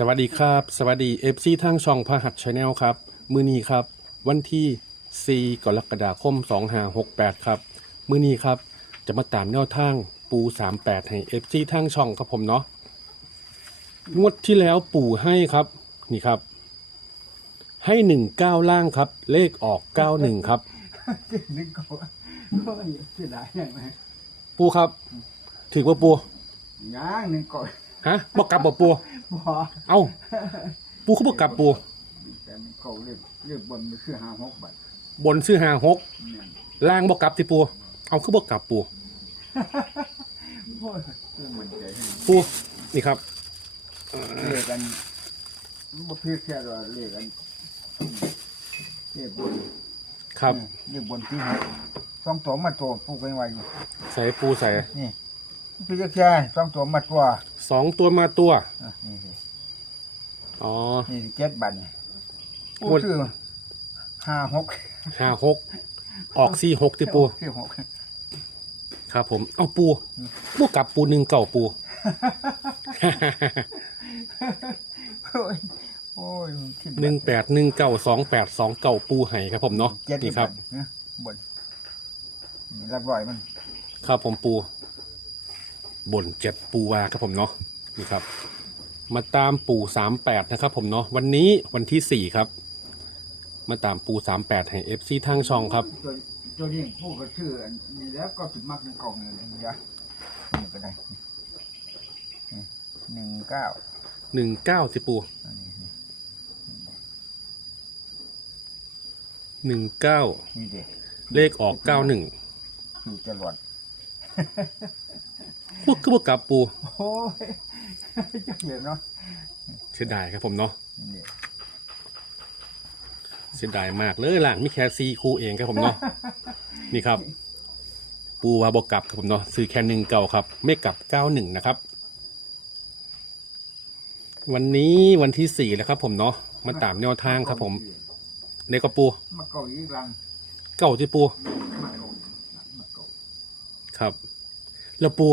สวัสดีครับ สวัสดีเอฟซีทางช่องพระหัสชาแนลครับ มือนี้ครับ วันที่ 4 กรกฎาคม 2568 ครับ มือนี้ครับ จะมาตามแนวทางปู 38 ให้เอฟซีทางช่องครับผมเนาะงวดที่แล้วปู่ให้ครับ นี่ครับ ให้ 19 ล่างครับ เลขออก 91 ครับ นึกก็ก็เสียดายอย่างไรปูครับถือว่าปู ย่างนึงก็ ฮะบอกกลับบอกปูบ่เอ้าปูเขาบอกกลับปูแต่นึงก็เรียกเรียกบนไปคือห้าหกบาทบนซื้อหาหกเนี่ยล่างบอกกลับที่ปูเอาคือบอกกลับปูโอ้ยเรื่องมันใจให้ปูนี่ครับเรียกกันบ่เพียงแค่ว่าเรียกกันเรียกบนครับเรียกบนที่หกสองตัวมาตัวปลูกไว้ไว้อยู่ใส่ปูใส่นี่เพียงแค่สองตัวมาตัวสองตัวมาตัว อะนี่สิอ๋อ นี่สิเจ็ดบาทนี่โอ้หมด ชื่อห้าหกห้าหกออกสี่หกที่ปูที่หก ครับผม เอาปูปูกลับปูหนึ่งเก่าปู โอ้ยโอ้ยมันคิดหนึ่งแปดหนึ่งเก่าสองแปดสองเก่าปูไห่ครับผมเนาะเจ็ดนี่ครับนะบนนี่รับร้อยมัน ครับผมปู บนเจ็ดปูวาครับผมเนาะนี่ครับ มาตามปูสามแปดนะครับผมเนาะวันนี้วันที่สี่ครับ มาตามปูสามแปดให้เอฟซีทางช่องครับตัวตัวนี้ผู้ก็ชื่ออันนี้แล้วก็ถึงมักหนึ่งกล่องเลยนะยะนี่ก็ได้นี่หนึ่งเก้าหนึ่งเก้าสิปูอันนี้นี่หนึ่งเก้านี่เด็กเลขออกเก้าหนึ่งอยู่ตลอด พวกคือพวกกลับปูโอ้ยจะเห็นเนาะเสียดายครับผมเนาะนี่เสียดายมากเลยล่ะมีแค่ซีคูเองครับผมเนาะนี่ครับ ปูวาบอกกลับครับผมเนาะซื้อแค่หนึ่งเก่าครับ ไม่กลับเก้าหนึ่งนะครับ วันนี้วันที่สี่แล้วครับผมเนาะมาตามแนวทางครับผมในกระปูมาเก่าอีกลังเก่าที่ปูมาเก่ามาเก่าครับ แล้วปู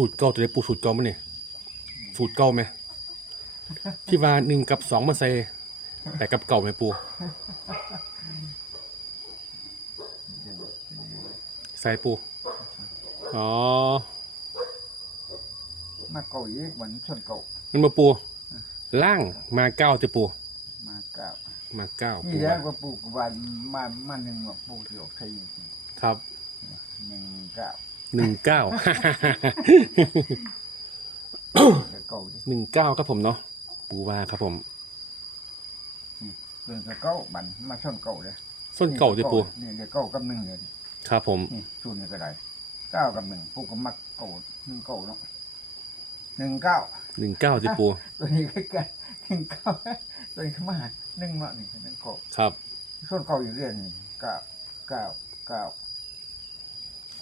สูตรเก่าตัวไหนปูสูตรเก่ามั้ยเนี่ยสูตรเก่าไหมที่ว่าหนึ่งกับสองมาใส่แต่กับเก่าไหมปูใส่ปูอ๋อมาเก่าอีกวันชนเก่ามันมาปูล่างมาเก้าจะปูมาเก่ามาเก้าปูนี่แล้วก็ปลูกวันมามาหนึ่งว่าปลูกที่ออกไทยครับหนึ่งเก้า หนึ่งเก้าเดี๋ยวเก่าดิหนึ่งเก้าครับผมเนาะปูว่าครับผมเดินกับเก้าบันมาชนเก่าเลยส้นเก่าจะปูนี่เดี๋ยวเก้ากับหนึ่งเลยครับผม นี่ศูนย์นี่ก็ได้เก้ากับหนึ่งปลูกกับมักเก่าหนึ่งเก้าเนาะหนึ่งเก้าหนึ่งเก้าจะปูตัวนี้ก็กันหนึ่งเก้าตัวนี้เข้ามาหนึ่งเนาะนี่หนึ่งเก้าครับ ส่วนเก้าอยู่เรื่อยนี่เก้าเก้าเก้า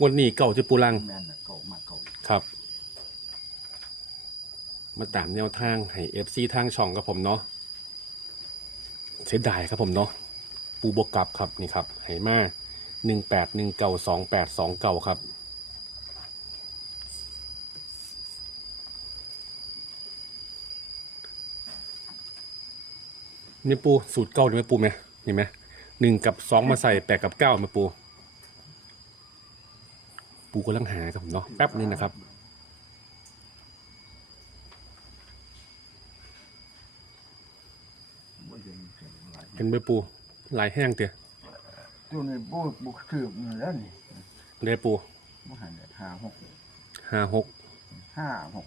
วันนี้เก่าจะปูลัง แม่นน่ะเก้ามาเก้าครับ มาตามแนวทางให้เอฟซีทางช่องกับผมเนาะเสียดายครับผมเนาะปูบวกกลับครับนี่ครับให้มาหนึ่งแปดหนึ่งเก่าสองแปดสองเก่าครับ นี่ปูสูตรเก้าได้ไหมปูไหมเห็นไหมหนึ่งกับสองมาใส่แปดกับเก้ามาปู ปูกำลังหาครับผมเนาะแป๊บนึงนะครับบ่เห็นเสียงหลายเห็นไหมปูลายแห้งเตี๋ยตัวนี้บูบุกถือมือแล้วนี่เลยปูบ่หันเลยห้าหกห้าหกห้าหก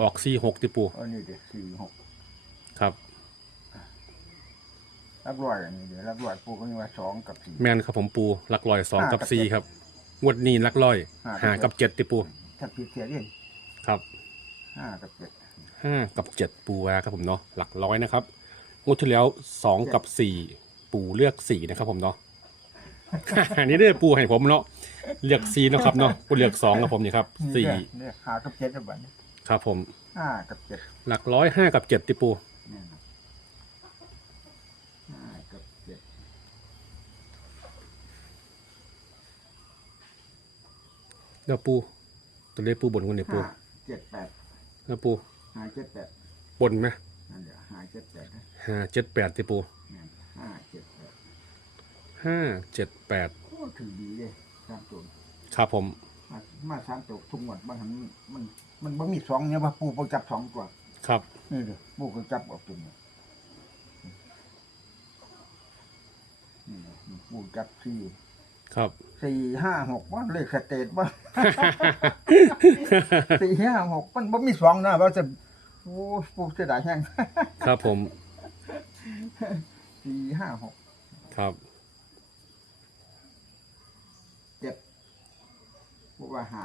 ออกสี่หกติปูอันนี้เด็กสี่หกครับรับร้อยอันนี้เดี๋ยวรับร้อยปลูกก็มีว่าสองกับสี่แมนครับผมปูหลักลอยสองห้ากักับบสี่ครับ งวดนี้หลักลอยห้าหากับเจ็ดติปูถ้าผิดเสียเรื่องครับห้ากับเจ็ดห้ากับเจ็ดปูวาครับผมเนาะหลักร้อยนะครับงวดที่แล้วสองกับสี่ปูเลือกสี่นะครับผมเนาะ อันนี้ได้ปูให้ผมเนาะเลือกสี่นาะครับเนาะปูเลือกสองครับผมนี่ครับสี่นี่เนี่ยห้ากับเจ็ดแบบนี้ครับผมห้ากับเจ็ดหลักร้อยห้ากับเจ็ดติปูเนี่ยนะห้ากับเจ็ด แล้วปูตัวเลขปูบนคนเดียวปูห้าเจ็ดแปดแล้วปูห้าเจ็ดแปดบนไหมนั่นเดี๋ยวห้าเจ็ดแปดนะห้าเจ็ดแปดติปูนั่นห้าเจ็ดแปดห้าเจ็ดแปดโอ้ถือดีเลยสามตัวครับผมมามาสามตัวทุกงวดบางหันมันมันบ่มีสองเนี่ยว่าปูบ่จับสองตัวครับนี่เด้อปูก็จับออกตัวนี้นี่เด้อปูจับสี่ ครับ สี่ห้าหกว่าเลขสเตตว่า สี่ห้าหกมันบ่มีสองนะว่าจะโอ้ปูเสียดายแห้ง ครับผม สี่ห้าหกครับ เจ็ดปูว่าห้า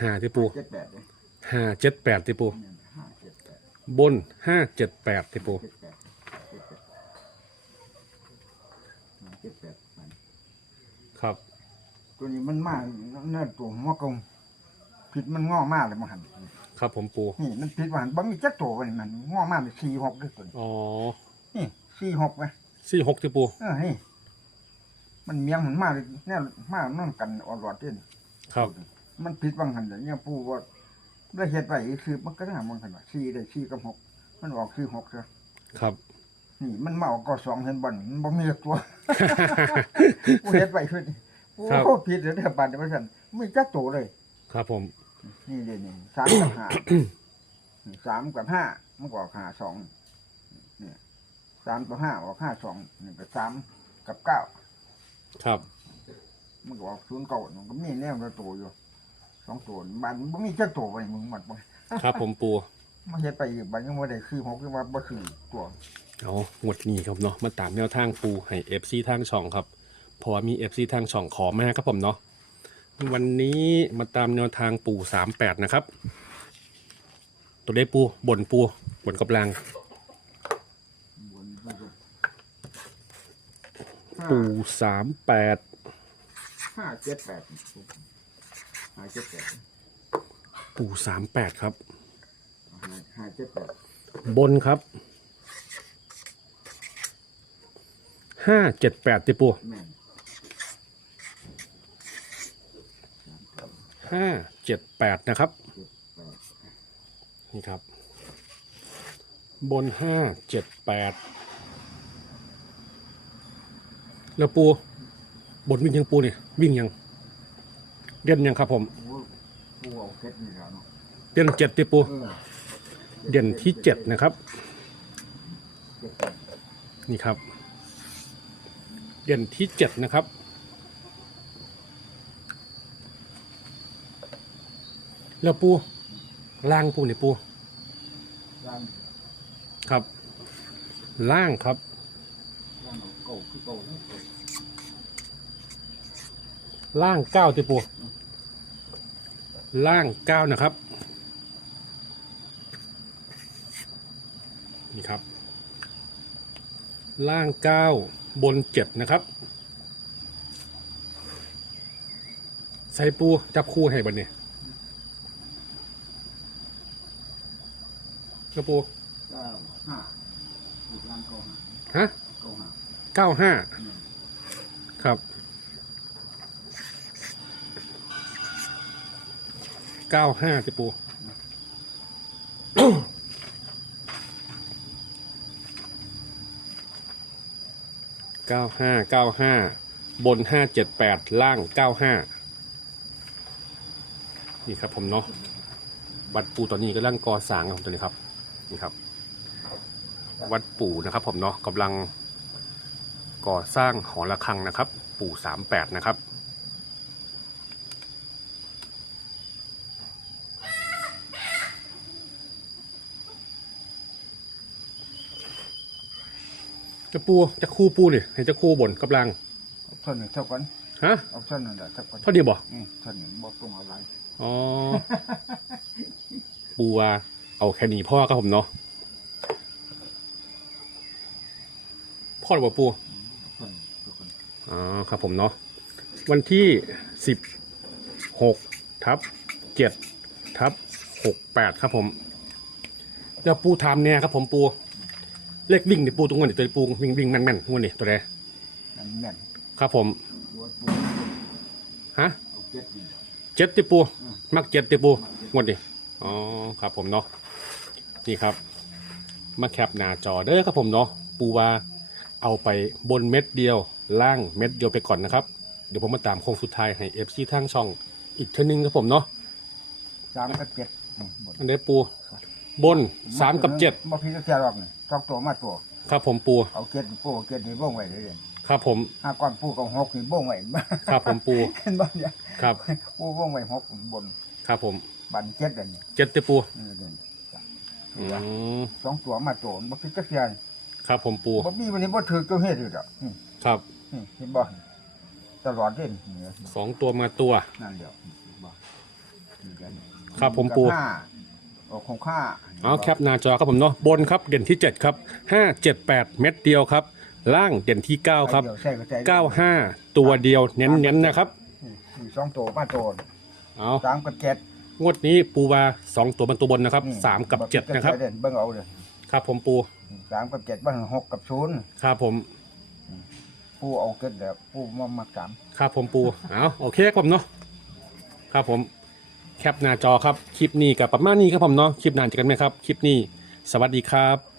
ห้าติปูเจ็ดแปดเลยห้าเจ็ดแปดติปูเนี่ยห้าเจ็ดแปดบนห้าเจ็ดแปดติปู เจ็ดแปดเจ็ดแปดห้าเจ็ดแปดมัน ครับ ตัวนี้มันมากเนื้อตัวหัวกลมผิดมันงอมากเลยมันหันครับผมปูนี่มันผิดมันบ่มีจักตัวมันมันงอมากเลยสี่หกด้วยตัวนี้อ๋อนี่สี่หกไหมสี่หกติปูเออนี่มันเมียงมันมากเลยเนี่ยมากนั่นกันออดรอดเด่นครับ มันผิดบางหันอย่างเงี้ยปู่ว่าได้เห็ดไปคือมันก็ได้บางหันว่าสี่ได้สี่กับหกมันออกสี่หกซะครับ นี่มันมาออกก็สองเห็นบ่นมันบ่มีตัวกูเห็ดไปขึ้นโอ้ครับโหผิดเลยเด้อบัดนี้ว่าซั่นไม่จักตัวเลย ครับผม นี่เด่นนี่สามกับห้านี่สามกับห้ามันก็ออกห้าสองเนี่ยสามกับห้าออกห้าสองนี่ก็สามกับเก้าครับมันก็ออกศูนย์เก้ามันก็มีแนวละตัวอยู่สองตัวมันบ่มีจักตัวไปมึงหมดบ่ครับผมปูมาเฮ็ดไปอีกบัดยังบ่ได้คือหกคือว่าบ่คือตัว เอางวดนี้ครับเนาะมาตามแนวทางปูให้เอฟซีทางช่องครับเพราะว่ามีเอฟซีทางช่องขอมาครับผมเนาะวันนี้มาตามแนวทางปูสามแปดนะครับ ตัวได้ปูบนปูบนกับลางบนมันก็ปูสามแปดห้าเจ็ดแปดห้าเจ็ดแปดปูสามแปดครับห้าห้าเจ็ดแปดบนครับ ห้าเจ็ดแปดติปูแม่นห้าเจ็ดแปดนะครับ เจ็ดแปดนี่ครับ บนห้าเจ็ดแปดแล้วปู บนวิ่งยังปูเนี่ยวิ่งยังเด่นยังครับผมโอ้ปูเอาเก็ดนี่แล้วเนาะเด่นเจ็ดติปู เออเด่นที่เจ็ดนะครับ เจ็ดแปดนี่ครับ เด่นที่เจ็ดนะครับ แล้วปูล่างปูเนี่ยปูร่างครับ ล่างครับร่างเอาเก่าคือเก่าเนาะล่างเก้าติปู ล่างเก้านะครับ นี่ครับ ล่างเก้า บนเจ็ดนะครับ ใส่ปูจับคู่ให้บันเนี่ยกระปูเก้าห้าอีกร่างเก้าห้าฮะเก้าห้าเก้าห้าแม่นครับเก้าห้าติปู เก้าห้าเก้าห้าบนห้าเจ็ดแปดล่างเก้าห้านี่ครับผมเนาะวัดปู่ตอนนี้ก็ร่างก่อสร้างครับตัวนี้ครับนี่ครับ วัดปู่นะครับผมเนาะกำลังก่อสร้างหอระฆังนะครับ ปู่สามแปดนะครับ จะปูจะคู่ปูนี่เห็นจะคู่บนกับล่างเอาท่อนหนึ่งเท่ากันฮะเอาท่อนหนึ่งแหละเท่ากันเท่านี้บ่อืมท่อนหนึ่งบ่ต้องเอาหลายอ๋อ ปูว่าเอาแค่นี้พ่อครับผมเนาะพ่อหรือเปล่าปูท่อนหนึ่งเท่ากันอ๋อครับผมเนาะวันที่สิบหกทับเจ็ดทับหกแปดครับผมแล้วปูทำเนี่ยครับผมปู เลขวิ่งนี่ปูตรงนั้นนี่ตัวปูวิ่งวิ่งแม่นแม่นๆงวดนี่ตัวใดนั่นแม่นครับผมตัวปูฮะเอาเก็ดนี่เจ็ดติปูอืม มักเจ็ดติปูงวดนี่อ๋อครับผมเนาะนี่ครับ มาแคปหน้าจอเด้อครับผมเนาะปูว่าเอาไปบนเม็ดเดียว ล่างเม็ดเดียวไปก่อนนะครับ เดี๋ยวผมมาตามโค้งสุดท้ายให้เอฟซีทางช่องอีกเท่านึงครับผมเนาะสามกับเจ็ดอืมบนอันนี้ปู บนสามกับเจ็ดบ่พิจารณาหรอกนี่สองตัวมาตัวครับผมปูเอาเจ็ดปูเอาเจ็ดนี่บ่งไว้เลยเด่นครับผม ห้าก้อนปูกับหกนี่บ่งไว้ครับผมปู เห็นบ่เนี่ยครับ ปูบ่งไว้หกบนครับผม บันเจ็ดอันนี้เจ็ดเตปูนี่เด่นอืมสองตัวมาตัวบ่พิจารณาครับผมปู บ่มีวันนี้บ่ถือเจ้าเฮ็ดอยู่ดอกนี่ครับนี่เห็นบ่ตลอดเด่นนี่สองตัวมาตัว นั่นเดียวบ่นี่กันครับผมปู ห้า ออกของข้าเอาแคปหน้าจอครับผมเนาะบนครับเด่นที่ 7 ครับ 5 7 8 เม็ดเดียวครับ ล่างเด่นที่ 9 ครับเดียวใส่กระจาย95 ตัวเดียวเน้นๆนะครับนี่นี่สองตัวมาตัวเอาสามกับเจ็ดงวดนี้ปูวา2ตัวเป็นตัวบนนะครับนี่3กับ7นะครับเด่นเบิ่งเอาเลยครับผมปูสามกับเจ็ดบ้างหกกับศูนย์ครับผมปูเอาเกิดแล้วปูมามาสามครับผมปูเอาโอเคครับผมเนาะครับผม แคปหน้าจอครับ คลิปนี้กับประมาณนี้ครับผมเนาะ คลิปหนานเจอกันไหมครับ คลิปนี้ สวัสดีครับ